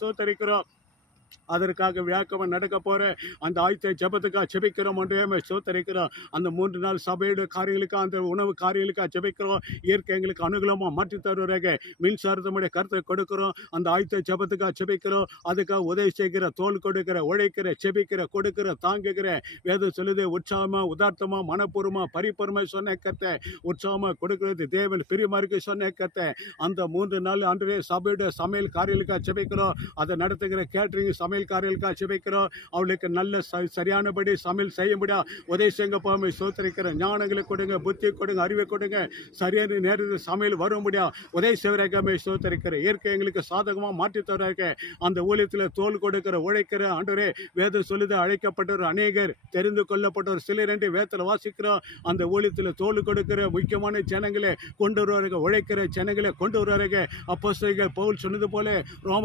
சோத்தரிக்கிறோம். அதற்காக வியாக்கமா நடக்க போற அந்த ஆயத்த ஜெபத்துக்காக ஜெபிக்கிறோம். ஒன்றையுமே சோத்தரிக்கிறோம். அந்த 3 நாள் சபையோட காரியங்களுக்காக, அந்த உணவு காரியங்களுக்காக ஜெபிக்கிறோம். இயற்கை எங்களுக்கு அனுகூலமா மாற்றி தருவதாக மின்சாரத்தமுடைய கருத்தை கொடுக்கிறோம். அந்த ஆயத்த ஜெபத்துக்காக ஜெபிக்கிறோம். அதுக்காக உதவி செய்கிற, தோல் கொடுக்கிற, உழைக்கிற, ஜெபிக்கிற, கொடுக்கிற, தாங்குகிற, வேதம் சொல்லுது உற்சாகமா, உதார்த்தமா, மனப்பூர்வமா, பரிபூர்ணமா சொன்ன கத்தை உற்சாகமா கொடுக்கிறது தேவன் பிரியமாருக்கு சொன்ன கத்தை. அந்த 3 நாள் அன்றைய சபையுடைய சமையல் காரியங்களுக்காக ஜெபிக்கிறோம். அதை நடத்துகிற கேட்டரிங் சமையல்காரர்களுக்காக ஜெபிக்கிறோம். அவளுக்கு நல்ல சரியானபடி சமையல் செய்ய முடியா உதவி செய்ய போய் சோத்தரிக்கிற ஞானங்களை கொடுங்க, புத்தி கொடுங்க, அறிவை கொடுங்க. சரியான நேரத்தில் சமையல் வர முடியா உதவி செய்வராக சோத்தரிக்கிற இயற்கை எங்களுக்கு சாதகமாக மாற்றி தருவாங்க. அந்த ஊழியத்தில் தோல் கொடுக்கிற, உழைக்கிற ஆண்டவரே வேதம் சொல்லுது அழைக்கப்பட்டவர் அநேகர், தெரிந்து கொள்ளப்பட்டவர் சிலர் என்று வேதத்தில் வாசிக்கிறோம். அந்த ஊழியத்தில் தோல் கொடுக்கிற முக்கியமான ஜனங்களை கொண்டு வருவார்கள், உழைக்கிற ஜனங்களை கொண்டு வருவார்கள். அப்போஸ்தலர்கள் பவுல் சொன்னது போல ரோம